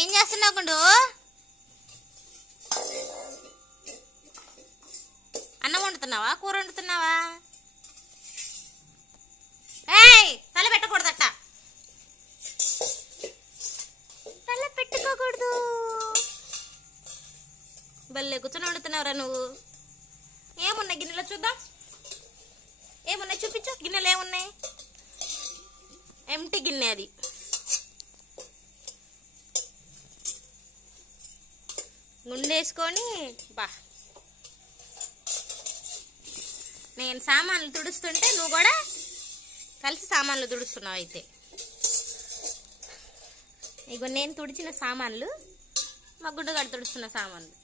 ఏం చేస్తున్నావు గుండు? అన్నం వండుతున్నావా, కూర వండుతున్నావా? ఏయ్, తల పెట్టకూడదట. తల పెట్టుకోకూడదు. బల్లే కూర్చొని వండుతున్నావురా నువ్వు. ఏమున్నాయి గిన్నెలో చూద్దాం. ఏమున్నాయి చూపించు. గిన్నెలు ఏమున్నాయి? ఎంటీ గిన్నె అది. గుండేసుకొని బా. నేను సామాన్లు తుడుస్తుంటే నువ్వు కూడా కలిసి సామాన్లు తుడుస్తున్నావు. అయితే ఇగో నేను తుడిచిన సామాన్లు, మా గుడ్డుగాడు తుడుస్తున్న సామాన్లు.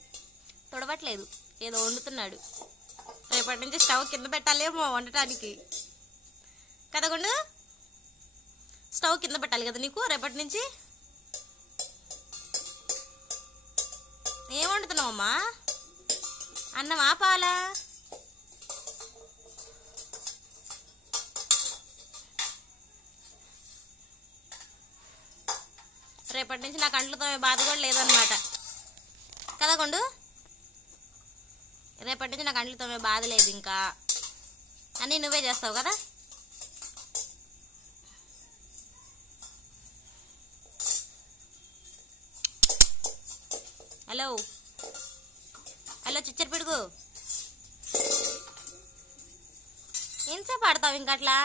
తుడవట్లేదు, ఏదో వండుతున్నాడు. రేపటి నుంచి స్టవ్ కింద పెట్టాలేమో వండటానికి కదా గుండు? స్టవ్ కింద పెట్టాలి కదా నీకు రేపటి నుంచి. ఏం వండుతున్నావమ్మా? అన్నం ఆపాలా? రేపటి నుంచి నాకు అంట్లతో బాధ కూడా లేదనమాట కదా గుండు? రేపటి నుంచి నాకు అంట్లతో బాధ లేదు. ఇంకా అన్నీ నువ్వే చేస్తావు కదా. హలో హలో చిచ్చర పిడుగు, ఎంతసేపు ఆడతావు ఇంకా అట్లా?